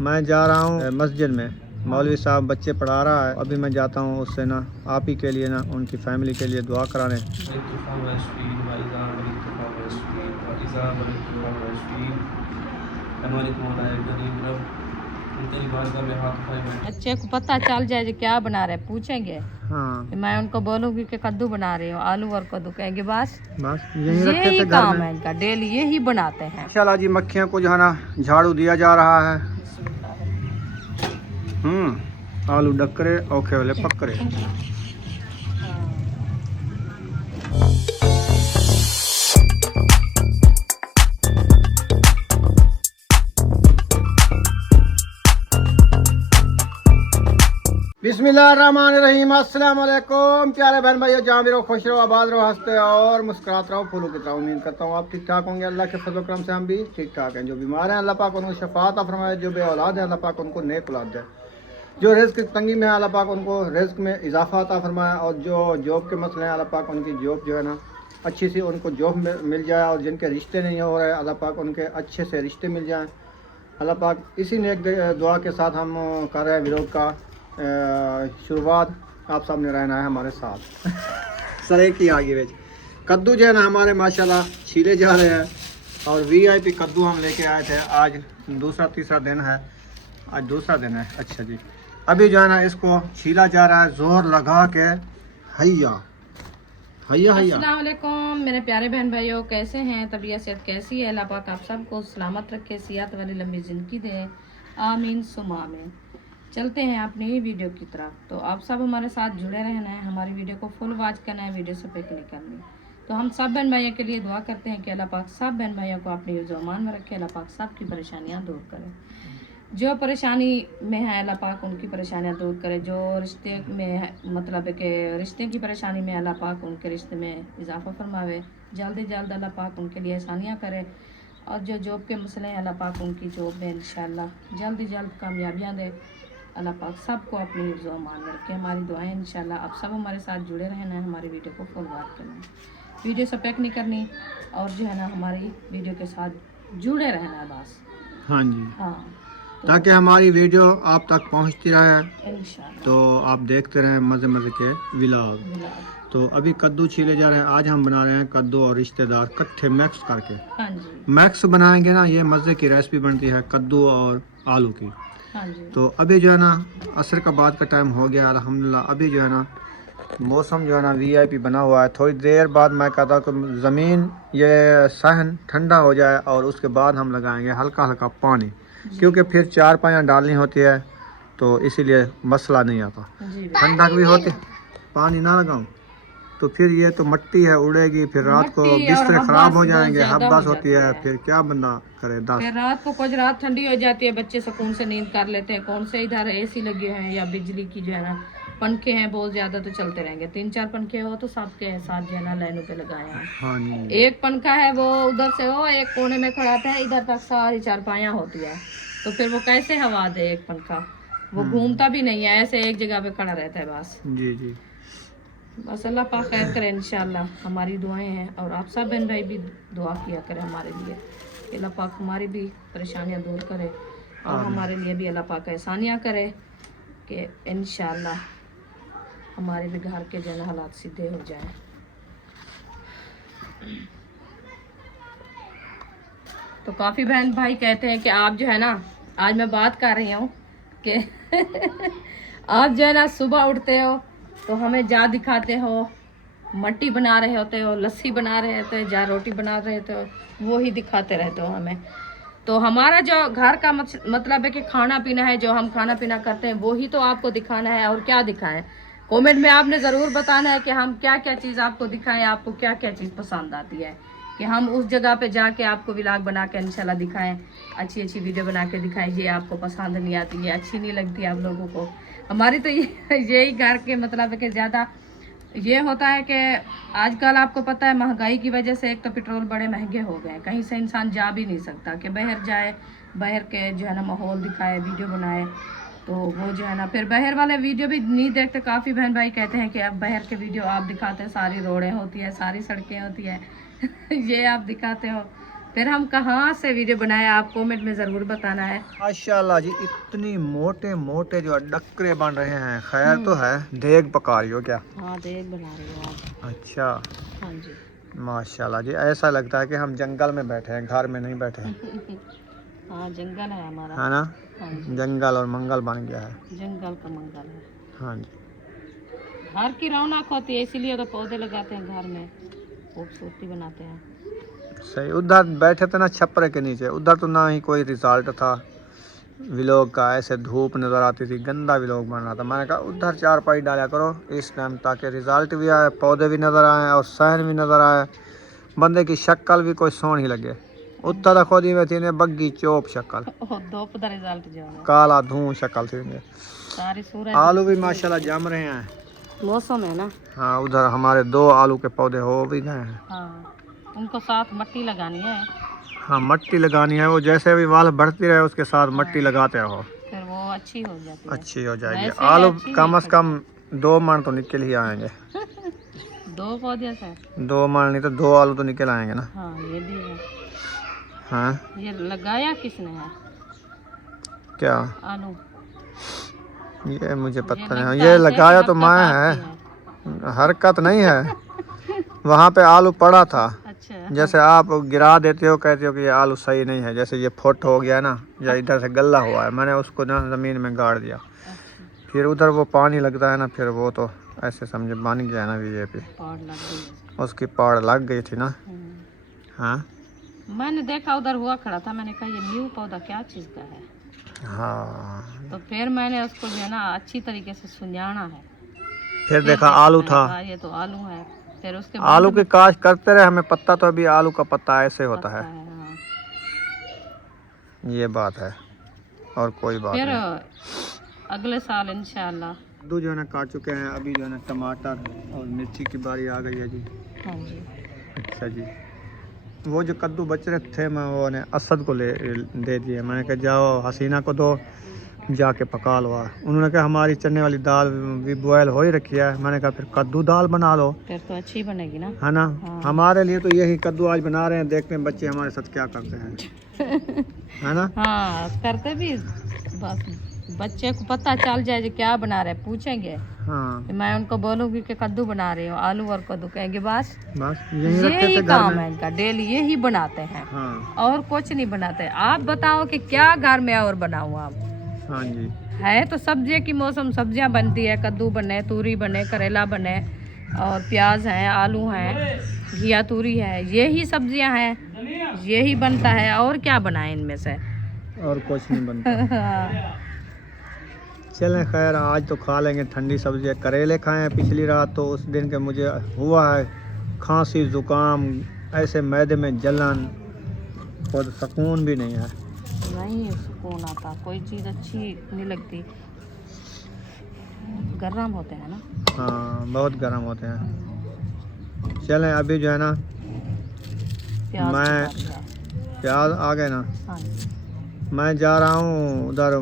मैं जा रहा हूँ मस्जिद में, मौलवी साहब बच्चे पढ़ा रहा है। अभी मैं जाता हूँ उससे ना आप ही के लिए ना उनकी फैमिली के लिए दुआ कराने। बच्चे को पता चल जाए जो क्या बना रहे पूछेंगे। हाँ, मैं उनको बोलूँगी कि कद्दू बना रहे हो, आलू और कद्दू, कहेंगे बस यही रखे थे घर काम में। है इनका, डेली यही बनाते हैं। माशाल्लाह जी, मक्खियों को जो है ना झाड़ू दिया जा रहा है। आलू डकरे औखे वाले पकड़े। बिस्मिल्लाहिर्रहमानिर्रहीम। अस्सलाम वालेकुम प्यारे बहन भाइयों, जहाँ भी रहो खुश रहो, आबाद रहो, हंसते और मुस्कुराते रहो, फूलों की तरह। उम्मीद करता हूँ आप ठीक ठाक होंगे। अल्लाह के फजल करम से हम भी ठीक ठाक हैं। जो बीमार हैं अल्लाह पाक उनको शफात अता फरमाए, जो बे औलाद हैं अल्लाह पाक उनको नेक औलाद दे, जो रिज़्क की तंगी में है अल्लाह पाक उनको रिज़्क में इजाफा अता फरमाए, और जो जॉब के मसले हैं अल्लाह पाक उनकी जॉब जो है ना अच्छी सी उनको जॉब मिल जाए, और जिनके रिश्ते नहीं हो रहे अल्लाह पाक उनके अच्छे से रिश्ते मिल जाएँ अल्लाह पाक। इसी नेक दुआ के साथ हम कर रहे हैं वीडियो का शुरुआत। आप सामने रहना है हमारे साथ। सरे की आगे बेच कद्दू जो है ना हमारे माशाल्लाह छीले जा रहे हैं, और वीआईपी कद्दू हम लेके आए थे। आज दूसरा तीसरा दिन है, आज दूसरा दिन है। अच्छा जी, अभी जो है ना इसको छीला जा रहा है जोर लगा के। हैया हैया हैया। अस्सलाम वालेकुम मेरे प्यारे बहन भाइयों, कैसे हैं? तबीयत सेहत कैसी है? अल्लाह पाक आप सबको सलामत रखे, सेहत वाली लंबी ज़िंदगी दे, आमीन सुमा आमीन। चलते हैं अपनी वीडियो की तरफ। तो आप सब हमारे साथ जुड़े रहना है, हमारी वीडियो को फुल वॉच करना है, वीडियो से पिक नहीं करनी। तो हम सब बहन भाइयों के लिए दुआ करते हैं कि अल्लाह पाक सब बहन भाइयों को अपने ज़ुबान में रखे, अल्लाह पाक सब की परेशानियाँ दूर करे। जो परेशानी में है अल्लाह पाक उनकी परेशानियाँ दूर करे, जो रिश्ते में है मतलब है कि रिश्ते की परेशानी में अल्लाह पाक उनके रिश्ते में इजाफा फरमावे, जल्द जल्द अल्लाह पाक उनके लिए आसानियाँ करे, और जो जॉब के मसले हैं अल्लाह पाक उनकी जॉब में इंशाल्लाह जल्द जल्द कामयाबियाँ दे। अल्लाह पाक सबको अपनी मान में रखे, हमारी दुआएं इंशाल्लाह। आप सब हमारे साथ जुड़े रहना है, हमारी वीडियो को फुल वॉच करना है, वीडियो से पैक नहीं करनी, और जो है ना हमारी वीडियो के साथ जुड़े रहना है बस। हाँ जी, हाँ, ताकि हमारी वीडियो आप तक पहुंचती रहे, इंशाल्लाह। तो आप देखते रहें मज़े मज़े के व्लॉग। तो अभी कद्दू छीले जा रहे हैं। आज हम बना रहे हैं कद्दू और रिश्तेदार इकट्ठे मिक्स करके। हाँ जी, मिक्स बनाएंगे ना, ये मज़े की रेसिपी बनती है कद्दू और आलू की। हाँ जी। तो अभी जो है ना असर का बाद का टाइम हो गया अल्हम्दुलिल्लाह। अभी जो है ना मौसम जो है ना वीआईपी बना हुआ है। थोड़ी देर बाद मैं कहता हूँ कि ज़मीन ये सहन ठंडा हो जाए, और उसके बाद हम लगाएंगे हल्का हल्का पानी, क्योंकि फिर चार पाया डालनी होती है, तो इसीलिए मसला नहीं आता। ठंडक भी होती, पानी ना लगाऊं तो फिर ये तो मिट्टी है उड़ेगी, फिर रात को बिस्तर खराब हो जाएंगे, हब्बास होती है, फिर क्या बंदा करे। फिर रात को कुछ रात ठंडी हो जाती है, बच्चे सुकून से नींद कर लेते हैं। कौन से इधर एसी लगे हैं या बिजली की जो है ना पंखे हैं बहुत ज्यादा, तो चलते रहेंगे। 3-4 पंखे हो तो सबके साथ जो है ना लाइनों पे लगाए हैं। हाँ जी। एक पंखा है वो उधर से हो एक कोने में खड़ा था, इधर तक सारी चारपाइयाँ होती है, तो फिर वो कैसे हवा दे एक पंखा? वो घूमता भी नहीं है, ऐसे एक जगह पे खड़ा रहता है बस। जी जी, बस अल्लाह पाक खैर करे इंशाल्लाह। हमारी दुआएं हैं, और आप सब बहन भाई भी दुआ किया करें हमारे लिए, अल्लाह पाक हमारी भी परेशानियां दूर करे, और हमारे लिए भी अल्लाह पाक आसानियां करे कि इंशाल्लाह हमारे भी घर के जन हालात सीधे हो जाए। तो काफ़ी बहन भाई कहते हैं कि आप जो है ना, आज मैं बात कर रही हूँ कि आप जो है ना सुबह उठते हो तो हमें जा दिखाते हो, मट्टी बना रहे होते हो, लस्सी बना रहे होते हो, जा रोटी बना रहे होते हो, वो ही दिखाते रहते हो हमें। तो हमारा जो घर का मतलब है कि खाना पीना है, जो हम खाना पीना करते हैं वो ही तो आपको दिखाना है। और क्या दिखाएं? कमेंट में आपने ज़रूर बताना है कि हम क्या क्या चीज़ आपको दिखाएं, आपको क्या क्या चीज़ पसंद आती है, कि हम उस जगह पे जाके आपको व्लॉग बना के इंशाल्लाह दिखाएं, अच्छी अच्छी वीडियो बना के दिखाएं। ये आपको पसंद नहीं आती, ये अच्छी नहीं लगती आप लोगों को। हमारी तो यही घर के मतलब है कि ज़्यादा ये होता है कि आजकल आपको पता है महंगाई की वजह से एक तो पेट्रोल बड़े महंगे हो गए हैं, कहीं से इंसान जा भी नहीं सकता कि बाहर जाए, बाहर के जो है ना माहौल दिखाए, वीडियो बनाए, तो वो जो है ना फिर बाहर वाले वीडियो भी नहीं देखते। काफ़ी बहन भाई कहते हैं कि अब बाहर के वीडियो आप दिखाते हैं, सारी रोडें होती है, सारी सड़कें होती है ये आप दिखाते हो, फिर हम कहाँ से वीडियो बनाए आप कमेंट में ज़रूर बताना है। माशाल्लाह जी, इतनी मोटे मोटे जो डक्करे बन रहे हैं। खैर तो है, देग पका रही हो क्या? हाँ देग बना रही हूँ आज। अच्छा हाँ जी। माशाल्लाह जी, ऐसा लगता है कि हम जंगल में बैठे हैं, घर में नहीं बैठे हैं। हाँ जंगल है हमारा। है ना? हाँ जी। जंगल और मंगल बन गया है। जंगल का मंगल है। हाँ जी। घर की रौनक होती है, इसीलिए तो पौधे लगाते हैं घर में, खूबसूरती बनाते हैं। सही। उधर बैठे थे ना छप्पर के नीचे, उधर तो ना ही कोई रिजल्ट था व्लॉग का, ऐसे धूप नज़र आती थी, गंदा व्लॉग बन रहा था। मैंने कहा उधर चारपाई डाला करो इस टाइम, ताकि रिजल्ट भी आए, पौधे भी नज़र आए और सहन भी नज़र आए, बंदे की शक्ल भी कोई सोहनी लगे। उत्तर खोदी में थी ने बग्गी चोप शक्ल, धूप का रिजल्ट जो है काला धूं शक्ल थी इनके। सारी सूरज। आलू भी माशाल्लाह जम रहे हैं। मौसम है ना। हाँ, उधर हमारे 2 आलू के पौधे हो भी गए हैं। हाँ उनको साथ मट्टी लगानी है। हाँ मट्टी लगानी है, वो जैसे भी वाल बढ़ती रहे उसके साथ मट्टी लगाते रहो, फिर वो अच्छी हो जाती है। अच्छी हो जाएगी। वैसे आलू अच्छी कम नहीं से कम 2 मन तो निकल ही आएंगे। 2 पौधे से 2 मन नहीं तो 2 आलू तो निकल आएंगे ना। हाँ ये भी है। हाँ ये लगाया किसने है क्या? आलू? ये मुझे पता लगता नहीं, ये लगाया तो मैं आपकी है, हरकत नहीं है। वहाँ पे आलू पड़ा था, अच्छा। जैसे आप गिरा देते हो, कहते हो कि ये आलू सही नहीं है, जैसे ये फुट हो गया ना या इधर से गला हुआ है, मैंने उसको ना ज़मीन में गाड़ दिया। अच्छा। फिर उधर वो पानी लगता है ना, फिर वो तो ऐसे समझे बन गया ना बीजेपी, पाड़ लग गई। उसकी पाड़ लग गई थी ना। हाँ मैंने देखा उधर हुआ खड़ा था, मैंने कहा ये न्यू पौधा क्या चीज़ का है। हाँ, तो फिर मैंने उसको जो है ना अच्छी तरीके से सुलझाना है। फिर देखा आलू था। ये तो आलू है। फिर उसके आलू की काश करते रहे, हमें पता तो अभी आलू का पत्ता ऐसे होता है। हाँ। ये बात है और कोई बात फिर नहीं। अगले साल इंशाल्लाह। कद्दू जो है ना काट चुके हैं, अभी जो है ना टमाटर और मिर्ची की बारी आ गई है जी। हाँ जी। अच्छा जी, वो जो कद्दू बच रहे थे मैं वो ने असद को दे दिए। मैंने कहा जाओ हसीना को दो, जाके पका लो। उन्होंने कहा हमारी चने वाली दाल भी बॉयल हो ही रखी है। मैंने कहा फिर कद्दू दाल बना लो, फिर तो अच्छी बनेगी ना, है ना। हाँ। हमारे लिए तो यही कद्दू आज बना रहे हैं, देखते हैं बच्चे हमारे साथ क्या करते हैं, है ना। हाँ करते भी, बस बच्चे को पता चल जाए जो क्या बना रहे, पूछेंगे। हाँ मैं उनको बोलूँगी कि कद्दू बना रही हूँ, आलू और कद्दू, कहेंगे बस यही रखे यही थे घर काम में। है इनका, डेली यही बनाते हैं। हाँ और कुछ नहीं बनाते। आप बताओ कि क्या घर में और बनाऊँ आप? हाँ जी। है तो सब्जियों की मौसम, सब्जियां बनती है, कद्दू बने, तूरी बने, करेला बने और प्याज हैं, आलू हैं, घिया तूरी है, यही सब्जियां हैं, यही बनता है। और क्या बनाए इनमें से? और कुछ नहीं बनता। चलें खैर, आज तो खा लेंगे ठंडी सब्जी। करेले खाए हैं पिछली रात, तो उस दिन के मुझे हुआ है खांसी ज़ुकाम, ऐसे मैदे में जलन, और सुकून भी नहीं है। नहीं सुकून आता, कोई चीज़ अच्छी नहीं लगती, गर्म होते हैं ना। हाँ बहुत गर्म होते हैं। चलें अभी जो है ना प्याज आ गए ना। हाँ। मैं जा रहा हूँ उधर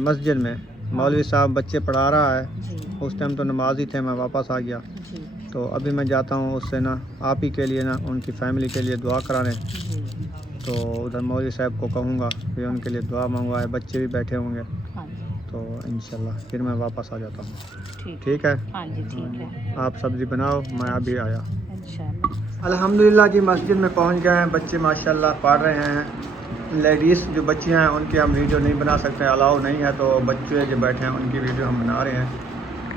मस्जिद में, मौलवी साहब बच्चे पढ़ा रहा है। जी। उस टाइम तो नमाज ही थे, मैं वापस आ गया। जी। तो अभी मैं जाता हूँ उससे ना आप ही के लिए ना उनकी फैमिली के लिए दुआ कराने। जी। तो उधर मौलवी साहब को कहूँगा कि उनके लिए दुआ मंगवाए, बच्चे भी बैठे होंगे। हाँ जी। तो इंशाल्लाह फिर मैं वापस आ जाता हूँ। ठीक है। हाँ जी ठीक है। आप सब्ज़ी बनाओ, मैं अभी आया। इंशाल्लाह। अल्हम्दुलिल्लाह जी, मस्जिद में पहुँच गए हैं। बच्चे माशाल्लाह पढ़ रहे हैं। लेडीज़ जो बच्चियाँ हैं उनकी हम वीडियो नहीं बना सकते, अलाउ नहीं है, तो बच्चे जो बैठे हैं उनकी वीडियो हम बना रहे हैं।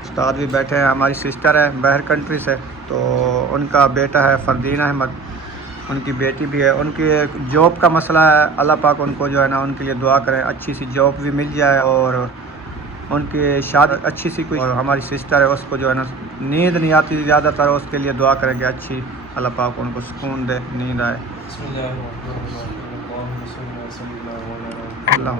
उस्ताद भी बैठे हैं। हमारी सिस्टर है बाहर कंट्री से, तो उनका बेटा है फरदीन अहमद, उनकी बेटी भी है। उनकी जॉब का मसला है, अल्लाह पाक उनको जो है ना उनके लिए दुआ करें, अच्छी सी जॉब भी मिल जाए और उनकी शादी अच्छी सी कोई। और हमारी सिस्टर है उसको जो है ना नींद नहीं आती ज़्यादातर, उसके लिए दुआ करेंगे अच्छी, अल्लाह पाक उनको सुकून दे, नींद आए। अल्लाह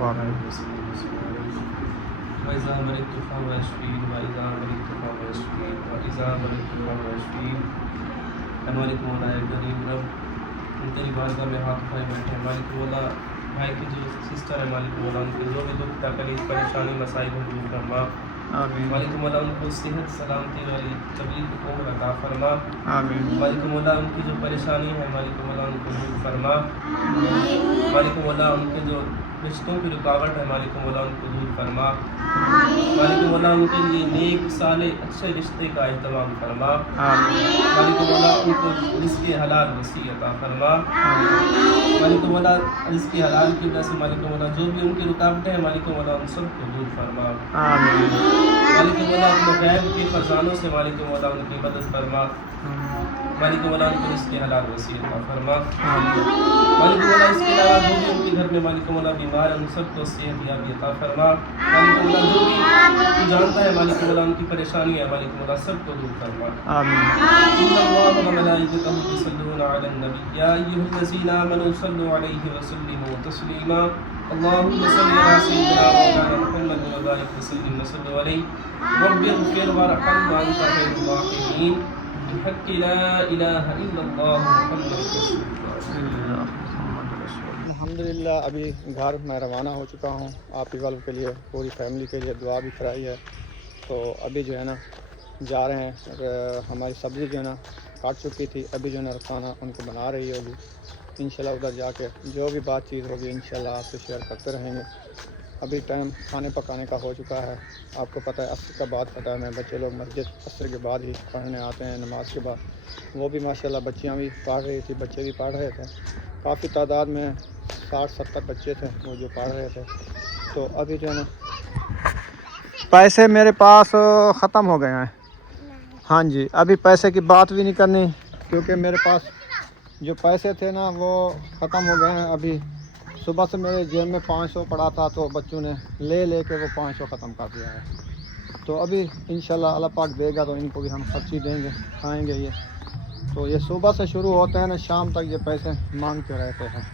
तेरी बारगाह में हाथ उठाए बैठे हैं। मालिक बोला भाई की जो सिस्टर है, मालिक बोला उनके जो भी दुख तकलीफ परेशानी मसाइल को दूर फरमा। आमीन मालिक मौला उनको सेहत सलामती वाली तबीयत उम्र अता फरमा। आमीन मालिक मौला उनकी जो परेशानी है मालिक मौला उनको दूर फरमा। मालिक मौला उनके जो रिश्तों की रुकावट है मालिक मौला उनको दूर फरमा। मालिक मौला उनके लिए नेक साले अच्छे रिश्ते का एहतमाम फरमा। मालिक मौला उनको रिज़्क़ हलाल वसी अता फरमा। मालिक मौला रिज़्क़ हलाल की वजह से मालिक मौला जो भी उनकी रुकावटें हैं मालिक मौला उन सबको दूर फरमा। मालिक मौला अपने गैब के ख़जानों से मालिक मौला उनकी मदद फरमा। मालिक मौला उनको रिज़्क़ हलाल वसी अता फरमा। मालिक मौला इसके अलावा जो भी उनके घर में मालिक मौला बीमार है उन सबको सेहत याबी अता फरमा। मालिक मौला जो भी तू जानता है मालिक मौला उनकी परेशानी है मालिक मौला सबको दूर फरमा। इन्नल्लाह व मलाइकतहु युसल्लूना अलन नबी या अय्युहल्लज़ीना आमनू सल्लू अलैहि व सल्लिमू तस्लीमा। अल्लाहुम्मा सल्लि अला सय्यिदिना मौलाना मुहम्मद व बारिक व सल्लिम व सल्लि अलैहि रब्बिग़फिर वरहम व अंता खैरुर राहिमीन बिहक़्क़ि ला इलाहा इल्लल्लाह मुहम्मदुर रसूलुल्लाह। अल्हम्दुलिल्लाह अभी घर मैं रवाना हो चुका हूँ। आप ही वालों के लिए पूरी फैमिली के लिए दुआ भी कराई है। तो अभी जो है ना जा रहे हैं। हमारी सब्ज़ी जो है ना काट चुकी थी, अभी जो है ना रखाना उनको बना रही होगी। इंशाल्लाह उधर जाके जो भी बातचीत होगी इंशाल्लाह आपसे शेयर करते रहेंगे। अभी टाइम खाने पकाने का हो चुका है। आपको पता है असर का बाद पता है मैं बच्चे लोग मस्जिद असर के बाद ही पढ़ने आते हैं नमाज के बाद। वो भी माशाल्लाह बच्चियाँ भी पढ़ रही थी, बच्चे भी पढ़ रहे थे। काफ़ी तादाद में 60-70 बच्चे थे वो जो पढ़ रहे थे। तो अभी जो है ना पैसे मेरे पास ख़त्म हो गए हैं। हाँ जी, अभी पैसे की बात भी नहीं करनी क्योंकि मेरे पास जो पैसे थे ना वो ख़त्म हो गए हैं। अभी सुबह से मेरे जेब में 500 पड़ा था तो बच्चों ने ले के वो 500 ख़त्म कर दिया है। तो अभी इंशाल्लाह अल्लाह पाक देगा तो इनको भी हम सब्ज़ी देंगे, खाएंगे ये। तो ये सुबह से शुरू होते हैं ना शाम तक ये पैसे मांगते रहते हैं।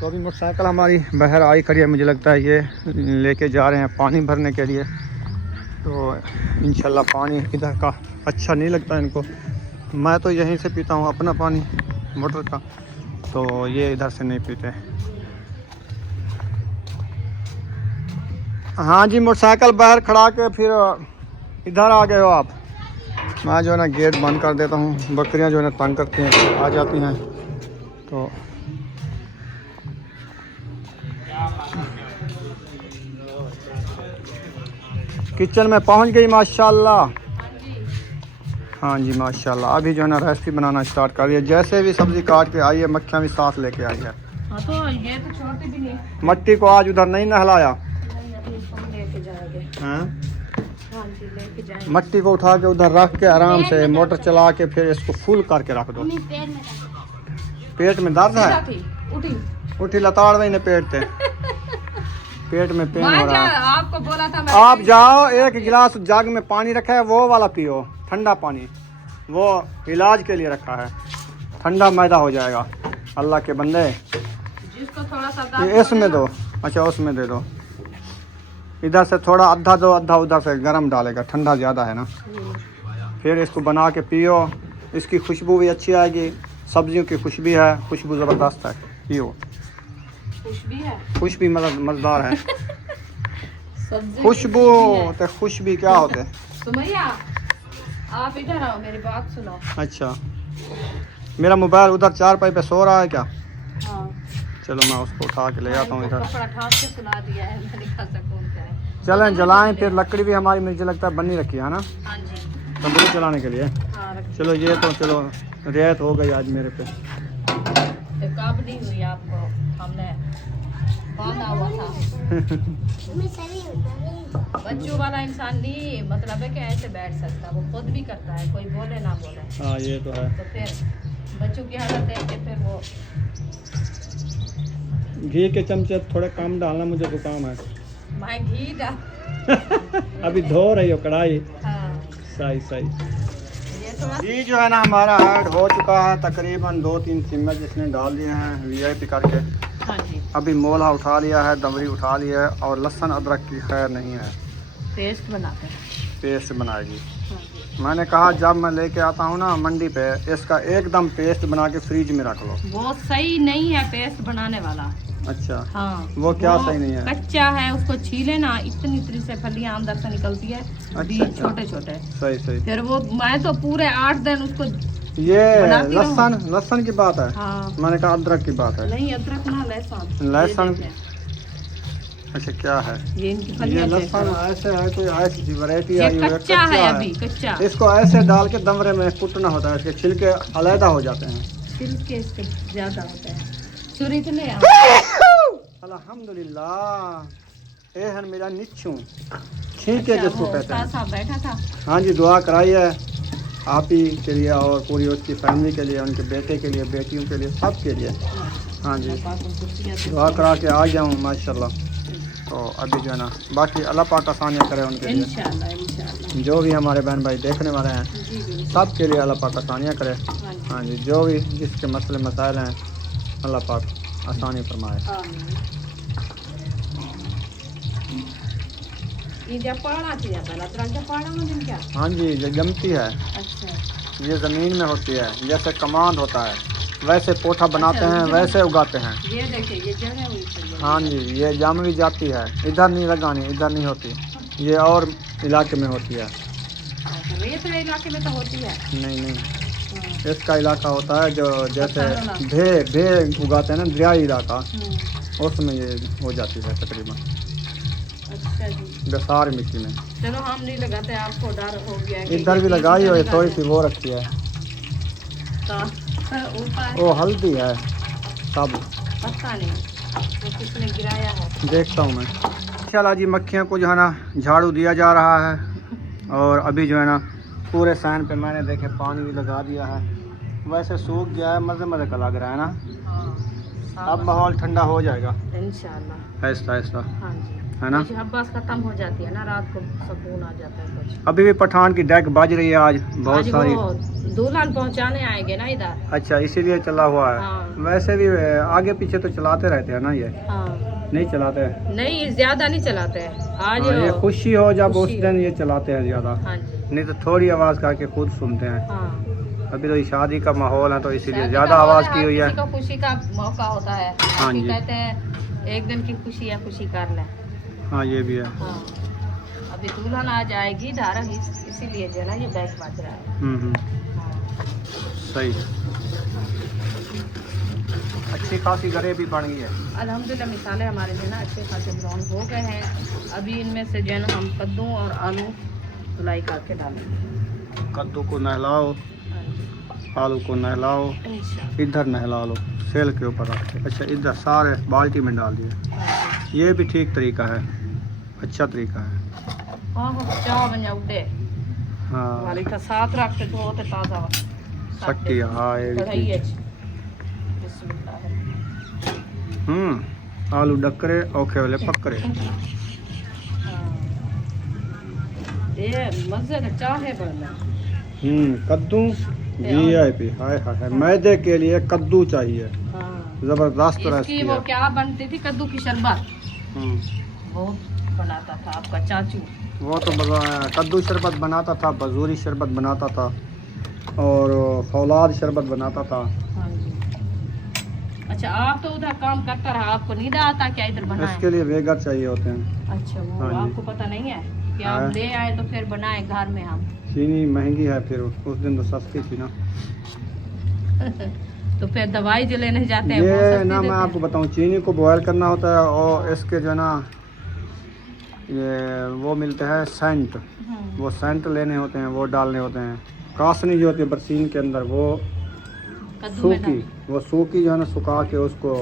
तो अभी मोटरसाइकिल हमारी बाहर आई खड़ी है, मुझे लगता है ये लेके जा रहे हैं पानी भरने के लिए। तो इंशाल्लाह पानी इधर का अच्छा नहीं लगता इनको। मैं तो यहीं से पीता हूँ अपना पानी मोटर का, तो ये इधर से नहीं पीते। हाँ जी, मोटरसाइकिल बाहर खड़ा के फिर इधर आ गए हो आप। मैं जो है ना गेट बंद कर देता हूँ, बकरियाँ जो है ना तंग करती हैं आ जाती हैं। तो किचन में पहुँच गई माशाल्लाह। हाँ जी माशाल्लाह। अभी जो है ना रेसिपी बनाना स्टार्ट कर रही है। जैसे भी सब्ज़ी काट के आई है मक्खियाँ भी साथ लेके आई है। हाँ तो ये तो छोड़ते भी नहीं। मट्टी को आज उधर नहीं नहलाया। लेके जाएंगे। हाँ हाँ जी लेके जाएंगे। मट्टी को उठा के उधर रख के आराम से मोटर चला के फिर इसको फुल करके रख दो। पेट में दर्द है? उठी उठी लताड़ में पेट थे पेट में पेन हो रहा है। आपको बोला था मैं। आप जाओ एक गिलास जग में पानी रखा है वो वाला पियो, ठंडा पानी, वो इलाज के लिए रखा है। ठंडा मैदा हो जाएगा। अल्लाह के बंदे जिसको थोड़ा सा ये इसमें दो। अच्छा उसमें दे दो। इधर से थोड़ा आधा दो, आधा उधर से गर्म डालेगा, ठंडा ज़्यादा है ना। फिर इसको बना के पियो, इसकी खुशबू भी अच्छी आएगी। सब्जियों की खुशबू है, खुशबू ज़बरदस्त है, पियो। खुशबू मज़ेदार है। खुशबू तो खुशबू क्या होते? सुमैया आप इधर आओ, मेरी बात सुनो। अच्छा मेरा मोबाइल उधर चारपाई पे सो रहा है क्या? हाँ। चलो मैं उसको उठा के ले आता हूँ इधर। कपड़ा ठाक के सुला दिया है, मैंने कहा सकून करे। चलें जलाएं। फिर लकड़ी भी हमारी मुझे लगता है बनी रखी है ना हाँ जी, तंदूरी चलाने के लिए। हाँ रखिए। चलो ये तो चलो रियायत हो गई आज मेरे पे। कब नहीं हुई आपको, हमने बांधा हुआ था। बच्चों वाला इंसान नहीं मतलब है कि ऐसे बैठ सकता, वो खुद भी करता है, कोई बोले ना बोले। हाँ ये तो है। तो फिर बच्चों की हालत देख के फिर वो घी के चमचे थोड़े कम डालना, मुझे जुकाम है। मैं घी डाल अभी धो रही हो कढ़ाई? हाँ। सही सही। ये थोड़ा घी जो है ना हमारा ऐड हो चुका है, तकरीबन 2-3 चम्मच इसने डाल दिए हैं वीआईपी करके। हाँ जी। अभी मोला उठा लिया है, दबरी उठा लिया है और लहसुन अदरक की खैर नहीं है, पेस्ट बनाते हैं। पेस्ट बनाएगी। हाँ जी। मैंने कहा जब मैं लेके आता हूँ ना मंडी पे, इसका एकदम पेस्ट बना के फ्रिज में रख लो। वो सही नहीं है पेस्ट बनाने वाला। अच्छा, हाँ वो क्या सही नहीं है? कच्चा है, उसको छीले ना इतनी इतनी से फलियां अंदर से निकलती है, बीज अच्छा। छोटे छोटे। सही सही। फिर वो मैं तो पूरे 8 दिन उसको ये बनाती रहूं। लहसुन लहसुन की बात है? हाँ मैंने कहा अदरक की बात है। नहीं, अदरक ना, लहसुन। लहसुन। ये देखें, अच्छा, क्या है ये इनकी ये? फलियां चेक लहसुन करो। ऐसे है, कोई ऐसी वैरायटी ये आई हुई है? कच्चा है, अभी कच्चा। इसको ऐसे डाल के दमरे में कुटना होता है, इसके छिलके अलहदा हो जाते हैं। छिलके इसके ज्यादा होते हैं। छुरी तो ले आओ। अल्हम्दुलिल्लाह, ये है मेरा निच्छू, छिलके अच्छा, जिसको वो कहते हैं। साहब बैठा था। हाँ जी, दुआ कराई है आप ही के लिए और पूरी उसकी फैमिली के लिए, उनके बेटे के लिए, बेटियों के लिए, सब के लिए। हाँ जी, दुआ करा के आ जाऊँ माशाल्लाह। तो अभी जो है ना, बाकी अल्लाह पाक आसानियाँ करे उनके लिए, इंशाल्लाह इंशाल्लाह। जो भी हमारे बहन भाई देखने वाले हैं जी बिल्कुल। सब के लिए अल्लाह पाक आसानियाँ करे। हाँ जी। हाँ जी, जो भी जिसके मसले मसाइल हैं अल्लाह पाक आसानी फरमाए। आमीन। ये जब पाड़ा थी पहला तरह जब पाड़ा में दिन क्या? हाँ जी, जो जमती है अच्छा, ये ज़मीन में होती है, जैसे कमांड होता है वैसे पोठा बनाते हैं, वैसे उगाते हैं। ये देखिए ये जगह हुई थी। हाँ जी, ये जम भी जाती है, इधर नहीं लगानी, इधर नहीं होती, ये और इलाके में होती है। रेत इलाके में तो होती है। नहीं नहीं, हाँ। इसका इलाका होता है जो जैसे पत्थर वाला। भे उगाते हैं ना, दरियाई इलाका, हम्म, उसमें ये हो जाती है तकरीबन अच्छा जी। बेसार मिट्टी में। चलो हम नहीं लगाते, आपको डर हो गया है कि इधर भी ये लगाई हुई, लगाते थोड़ी हैं। सी वो रखी है, तो ऊपर वो हल्दी है सब, पता नहीं वो किसने गिराया है। देखता हूँ मैं। इंशाल्लाह जी, मक्खियों को जो है ना झाड़ू दिया जा रहा है, और अभी जो है ना पूरे सैन पे मैंने देखे पानी भी लगा दिया है, वैसे सूख गया है, मज़े मज़े का लग रहा है ना। हाँ, अब माहौल ठंडा हो जाएगा इंशाल्लाह। ऐसा ऐसा, हाँ जी, है ना। हब्बास खत्म हो जाती है ना, रात को सुकून आ जाता है कुछ। अभी भी पठान की डेक बज रही है आज बहुत आज सारी। वो दुल्हन पहुंचाने आएंगे ना इधर। अच्छा, इसीलिए चला हुआ है। हाँ। वैसे भी आगे पीछे तो चलाते रहते हैं ना, ये हाँ, नहीं चलाते? नहीं ज्यादा नहीं चलाते हैं आज। हाँ, ये खुशी हो जब उस खुशी दिन ये चलाते हैं ज़्यादा, हाँ जी, नहीं तो थोड़ी आवाज़ करके खुद सुनते हैं। हाँ। अभी तो ये शादी का माहौल है तो इसीलिए शादी ज़्यादा का आवाज़ हर की हुई है। किसी को खुशी का मौका होता है। हाँ कि जी। कहते हैं एक दिन की खुशी है, खुशी कर ले। हाँ, ये भी है। हाँ, अभी दुल्हन आ जाएगी धारा, इसीलिए जो है ना ये बैग बज रहा है। हाँ। सही। अच्छी खासी घरें भी बन गई है। अल्हम्दुलिल्लाह, मिसालें हमारे जो है ना अच्छे खासे ब्राउन हो गए हैं। अभी इनमें से जो है ना हम कद्दू और आलू धुलाई करके डालेंगे। कद्दू को नहलाओ, हाँ जी, आलू को नहलाओ, इंशाल्लाह। इधर नहला लो, सेल के ऊपर रख के। अच्छा, इधर सारे बाल्टी में डाल दिए, हाँ जी। ये भी ठीक तरीका है, अच्छा तरीका है। हाँ हाँ, चाह बन जाऊटे हाँ, वाली का साथ रख के धो ते ताज़ा सट्टी, हाँ ये भी कढ़ाई है। ठीक। आलू डकरे औखे वाले पकड़े। ये मजे का चाह है बनना। कद्दू VIP, हाय हाय हाय, मैदे के लिए कद्दू चाहिए, हाँ, जबरदस्त इसकी रेसिपी वो है। क्या बनती थी, कद्दू की शरबत, हम्म, वो बनाता था आपका चाचू। वो तो कद्दू शरबत बनाता था, बजूरी शरबत बनाता था, और फौलाद शरबत बनाता था। हाँ जी। अच्छा, आप तो उधर काम करता रहा, आपको नींद आता क्या इधर बनाए? इसके लिए वेगर चाहिए होते हैं। अच्छा, वो हाँ जी। आपको पता नहीं है कि हाँ। आप ले आए तो फिर बनाए घर में हम। चीनी महंगी है, फिर उस दिन तो सस्ती थी ना। तो फिर दवाई जो लेने जाते हैं वो ये सस्ती ना, मैं देते आपको हैं। बताऊं, चीनी को बॉयल करना होता है, और इसके जो है ना ये वो मिलते हैं सेंट, वो सेंट लेने होते हैं, वो डालने होते हैं। कासनी जो होती है बरसीन के अंदर, वो कद्दू में सूखी, वो सूखी जो है ना सुखा के उसको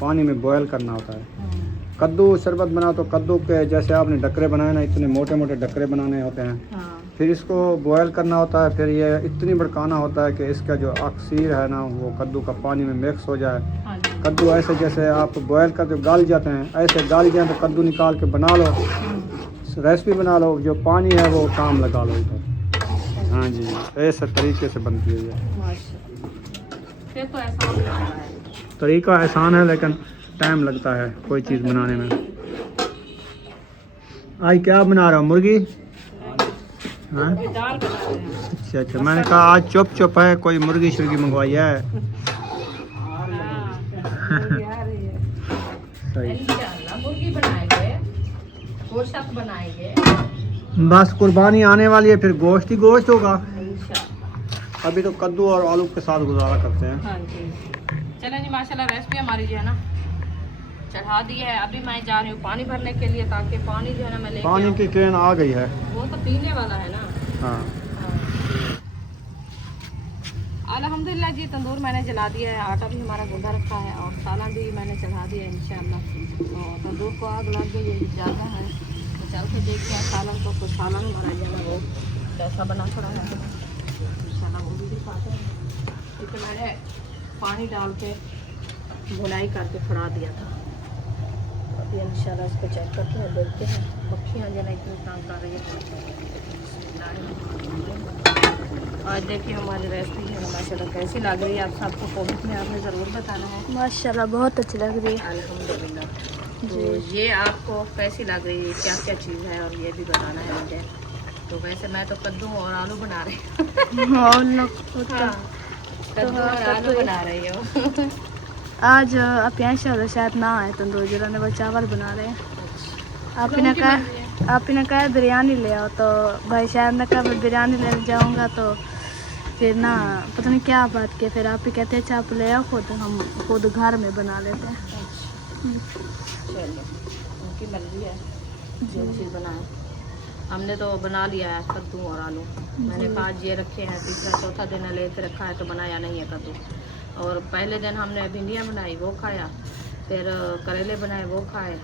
पानी में बॉयल करना होता है। डाल। कद्दू शरबत बनाओ तो कद्दू के जैसे आपने डकरे बनाए ना, इतने मोटे मोटे डकरे बनाने होते हैं, हाँ, फिर इसको बॉयल करना होता है, फिर ये इतनी भड़काना होता है कि इसका जो अक्सीर है ना वो कद्दू का पानी में मिक्स हो जाए। हाँ जी। कद्दू ऐसे जैसे आप बॉयल करते हो गाल जाते हैं, ऐसे गाल जाए तो कद्दू निकाल के बना लो, रेसिपी बना लो, जो पानी है वो काम लगा लो इधर। हाँ जी, ऐसे तरीके से बनती है ये। माशाल्लाह, फिर तो ऐसा हो रहा है। तरीका आसान है लेकिन टाइम लगता है कोई चीज़ बनाने में। आज क्या बना रहा हूँ, मुर्गी? हाँ, अभी दाल बना रहे हैं। अच्छा अच्छा, मैंने कहा आज चुप चुप है, कोई मुर्गी शुर्गी मंगवाई है। हाँ, मुर्गी आ रही है। गोश्त बनाएंगे बस कुर्बानी आने वाली है, फिर गोश्त ही गोश्त होगा। इंशाल्लाह। अभी तो कद्दू और आलू के साथ गुजारा करते हैं। हाँ जी, चलें जी, माशाल्लाह रेसिपी हमारी जो है ना चढ़ा दी है। अभी मैं जा रही हूँ पानी भरने के लिए, ताकि पानी जो है ना मैं लेके पानी की ट्रेन आ गई है। वो तो पीने वाला है ना। हाँ अल्हम्दुलिल्लाह जी, तंदूर मैंने जला दिया है, आटा भी हमारा गूंदा रखा है और सालन भी मैंने चढ़ा दिया है इंशाल्लाह। और तंदूर को आग लग गई है ज़्यादा है, तो चल के देखते हैं सालन को। कुछ सालन हमारा जो है वो कैसा बना पड़ा है इंशाल्लाह, वो भी दिखाते हैं। क्योंकि मैंने पानी डाल के भुनाई करके फड़ा दिया था। अभी इंशाल्लाह इसको चेक करते हैं, देखते हैं। पक्षियाँ जो है इतनी तंग कर रही है। आज देखिए हमारी रेसिपी है माशाल्लाह कैसी लग रही है, आप सबको कमेंट में आपने ज़रूर बताना है। माशाल्लाह बहुत अच्छी लग रही है। अल्हम्दुलिल्लाह। तो ये आपको कैसी लग रही है, क्या क्या चीज़ है, और ये भी बताना है मुझे। तो वैसे मैं तो कद्दू और आलू बना रही हूँ। और लोग हाँ, कद्दू और आलू बना रही हूँ। आज आप यहाँ से शायद ना आए तंदूर जलाने, वो चावल बना रहे हैं। आप इन्हें कहा बिरयानी ले आओ, तो भाई शायद ने कहा मैं बिरयानी लेने जाऊँगा, तो फिर ना पता नहीं क्या बात की, फिर आप ही कहते हैं आप ले आओ खुद, हम खुद घर में बना लेते हैं। चलिए, उनकी मर्जी है जो चीज़ बनाए। हमने तो बना लिया है कद्दू और आलू। मैंने कहा आज ये रखे हैं, तीसरा चौथा दिन लेके रखा है, तो बनाया नहीं है कद्दू। और पहले दिन हमने भिंडियाँ बनाई, वो खाया। फिर करेले बनाए, वो खाए।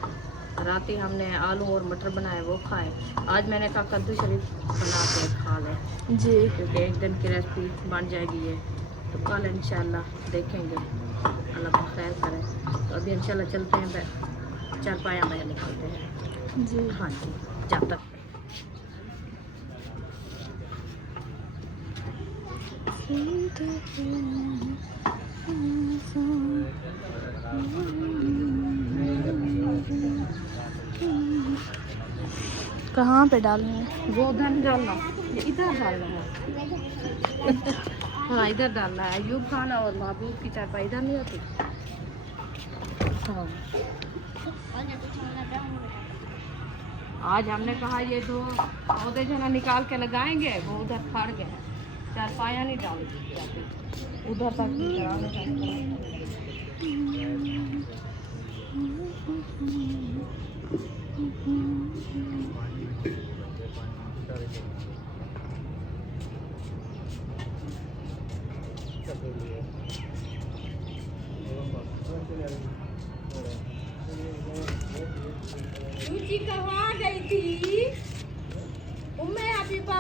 राती हमने आलू और मटर बनाए, वो खाए। आज मैंने कहा कद्दू शरीफ बना के खा लें जी, क्योंकि एक दिन की रेसिपी बन जाएगी ये। तो कल इंशाल्लाह देखेंगे, अल्लाह का खैर करे। तो अभी इंशाल्लाह चलते हैं, चारपाया में निकलते हैं जी। हाँ जी, जब तक कहाँ पे डालना है? वो उधर डालना, ये इधर डालना है। हाँ इधर डालना है। अयूब खान और महबूब की चारपाई इधर नहीं होती। हाँ आज हमने कहा ये दो पौधे जो ना निकाल के लगाएंगे, वो उधर खड़ गए हैं। चारपाया नहीं डाली उधर तक। रुचि कहाँ गई थी? उम्मे हबीबा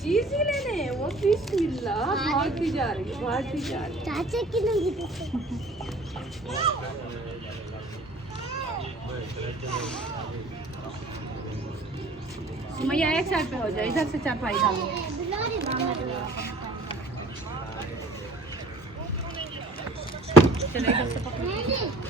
चीज़ ही लेने, वो बिस्मिल्लाह भागती जा रही है, भागती जा रही है। चाचा की नहीं सुमैया एक साइड पे हो जाए, इधर से चारपाई डालो। चलो इधर से पकड़ो।